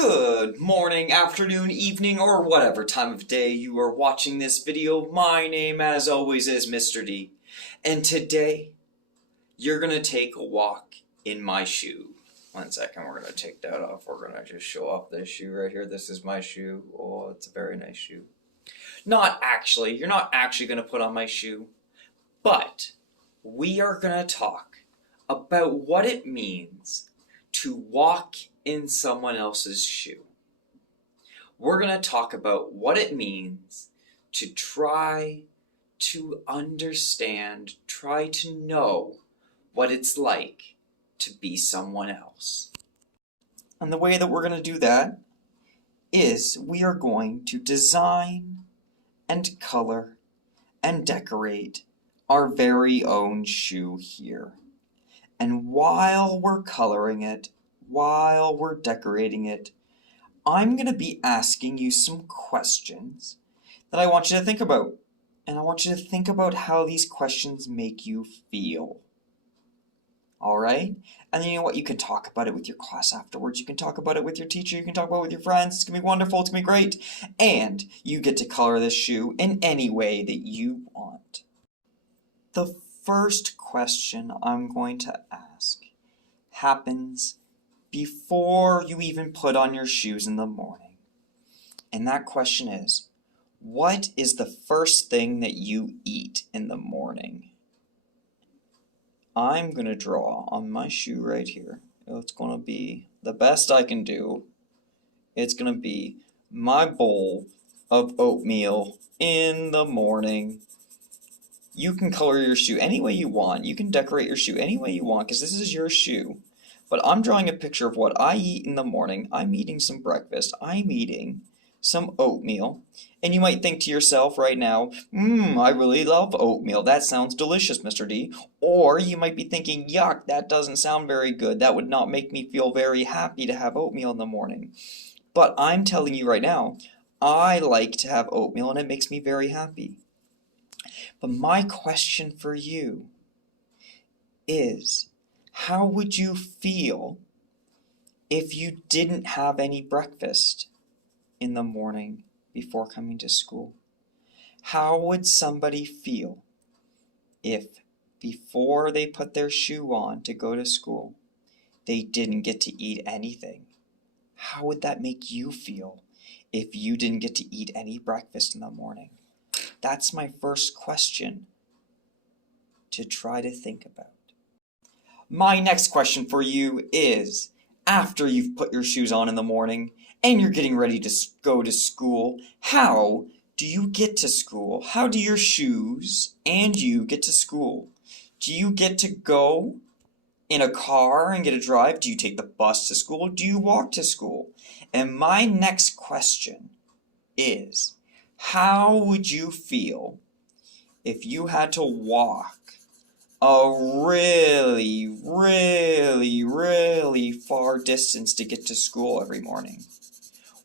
Good morning, afternoon, evening, or whatever time of day you are watching this video. My name, as always, is Mr. D. And today, you're going to take a walk in my shoe. 1 second, we're going to take that off. We're going to just show off this shoe right here. This is my shoe. Oh, it's a very nice shoe. Not actually. You're not actually going to put on my shoe. But we are going to talk about what it means to walk in someone else's shoe. We're going to talk about what it means to try to understand, try to know what it's like to be someone else. And the way that we're going to do that is we are going to design and color and decorate our very own shoe here. And while we're coloring it, while we're decorating it, I'm going to be asking you some questions that I want you to think about. And I want you to think about how these questions make you feel. Alright? And then you know what? You can talk about it with your class afterwards. You can talk about it with your teacher. You can talk about it with your friends. It's going to be wonderful. It's going to be great. And you get to color this shoe in any way that you want. The first question I'm going to ask happens before you even put on your shoes in the morning. And that question is, what is the first thing that you eat in the morning? I'm going to draw on my shoe right here. It's going to be the best I can do. It's going to be my bowl of oatmeal in the morning. You can color your shoe any way you want. You can decorate your shoe any way you want because this is your shoe. But I'm drawing a picture of what I eat in the morning. I'm eating some breakfast. I'm eating some oatmeal. And you might think to yourself right now, I really love oatmeal. That sounds delicious, Mr. D. Or you might be thinking, yuck, that doesn't sound very good. That would not make me feel very happy to have oatmeal in the morning. But I'm telling you right now, I like to have oatmeal and it makes me very happy. But my question for you is, how would you feel if you didn't have any breakfast in the morning before coming to school? How would somebody feel if before they put their shoe on to go to school, they didn't get to eat anything? How would that make you feel if you didn't get to eat any breakfast in the morning? That's my first question to try to think about. My next question for you is, after you've put your shoes on in the morning and you're getting ready to go to school, how do you get to school? How do your shoes and you get to school? Do you get to go in a car and get a drive? Do you take the bus to school? Do you walk to school? And my next question is, how would you feel if you had to walk a really far distance to get to school every morning?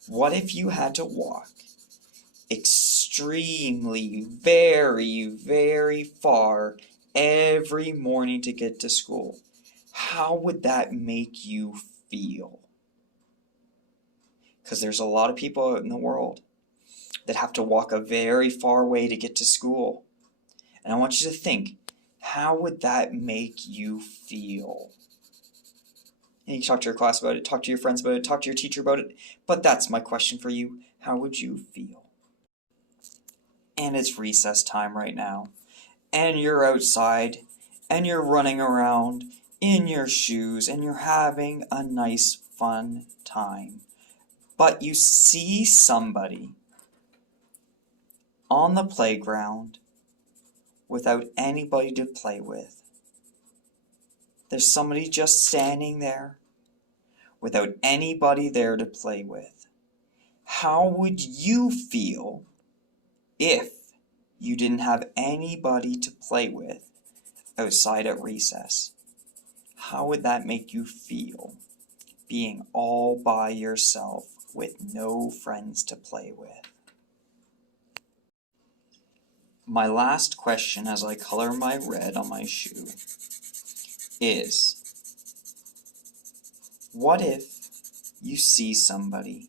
What if you had to walk extremely, very far every morning to get to school? How would that make you feel? Because there's a lot of people out in the world that have to walk a very far way to get to school. And I want you to think, how would that make you feel? And you can talk to your class about it, talk to your friends about it, talk to your teacher about it, but that's my question for you. How would you feel? And it's recess time right now, and you're outside, and you're running around in your shoes, and you're having a nice, fun time. But you see somebody on the playground without anybody to play with. There's somebody just standing there without anybody there to play with. How would you feel if you didn't have anybody to play with outside at recess? How would that make you feel, being all by yourself with no friends to play with? My last question as I color my red on my shoe is, what if you see somebody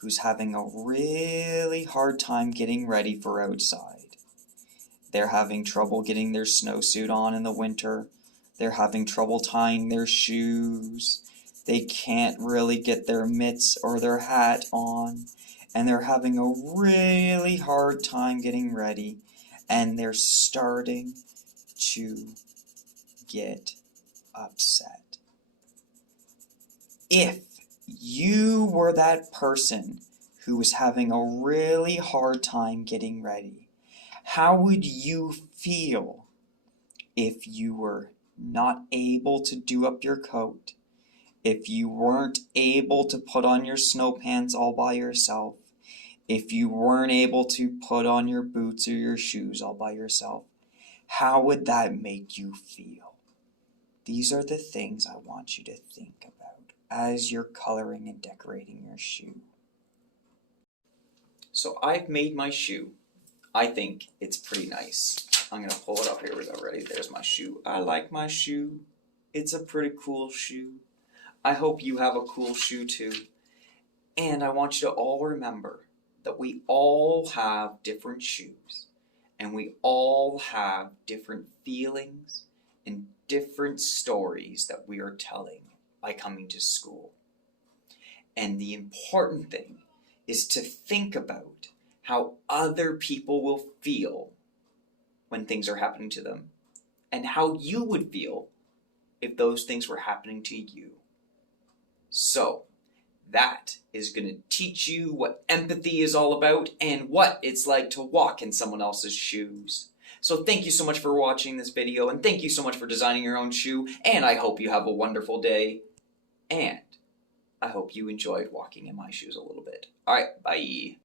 who's having a really hard time getting ready for outside. They're having trouble getting their snowsuit on in the winter. They're having trouble tying their shoes. They can't really get their mitts or their hat on. And they're having a really hard time getting ready. And they're starting to get upset. If you were that person who was having a really hard time getting ready, how would you feel if you were not able to do up your coat, if you weren't able to put on your snow pants all by yourself, if you weren't able to put on your boots or your shoes all by yourself? How would that make you feel? These are the things I want you to think about as you're coloring and decorating your shoe. So I've made my shoe. I think it's pretty nice. I'm gonna pull it up. Here we go. Ready? There's my shoe. I like my shoe. It's a pretty cool shoe. I hope you have a cool shoe too. And I want you to all remember that we all have different shoes. And we all have different feelings and different stories that we are telling by coming to school. And the important thing is to think about how other people will feel when things are happening to them, and how you would feel if those things were happening to you. So that is going to teach you what empathy is all about and what it's like to walk in someone else's shoes. So thank you so much for watching this video, and thank you so much for designing your own shoe, and I hope you have a wonderful day, and I hope you enjoyed walking in my shoes a little bit. Alright, bye.